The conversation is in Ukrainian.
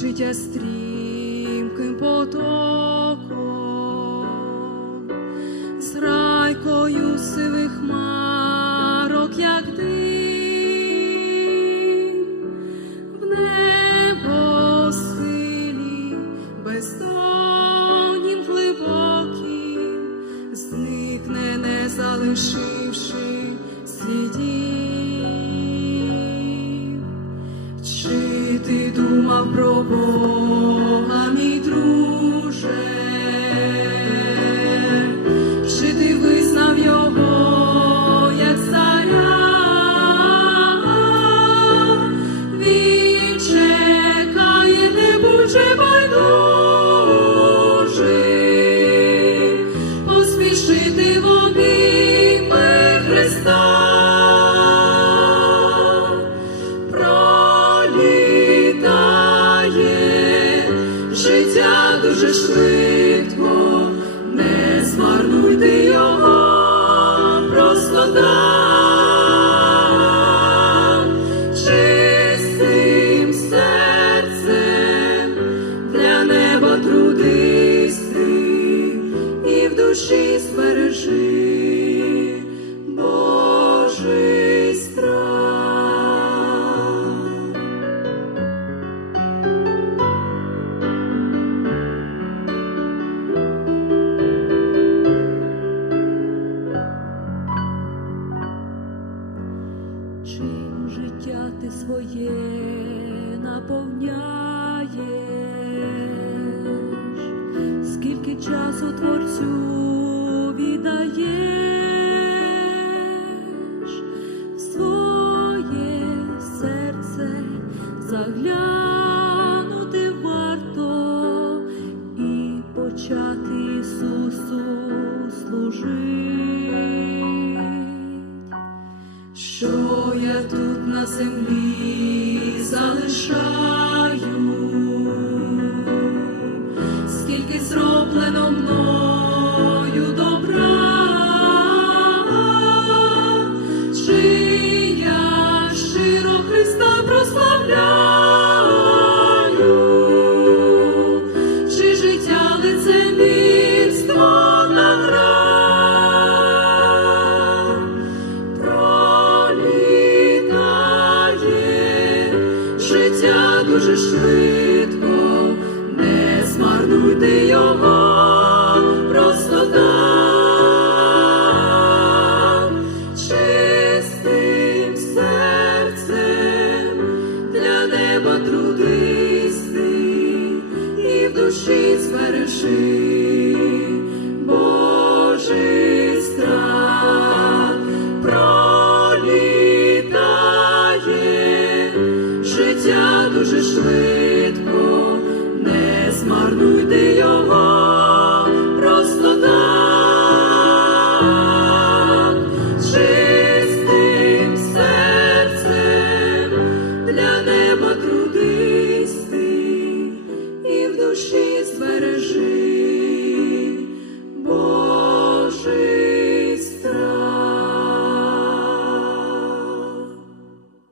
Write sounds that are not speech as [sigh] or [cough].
життя стрімким потоком, з райкою сивих хмарок, як дим, в небо схилі, бездоннім глибоким, зникне, не залишивши слідів. Чи ти Lord. [laughs] душі збережи Божий страх. Чим життя ти своє наповняєш, скільки часу творцю заглянути варто і почати Ісусу служити. Що я тут на землі залишаю, скільки зроблено мною добра, чи я щиро Христа прославляю, is free. sweet.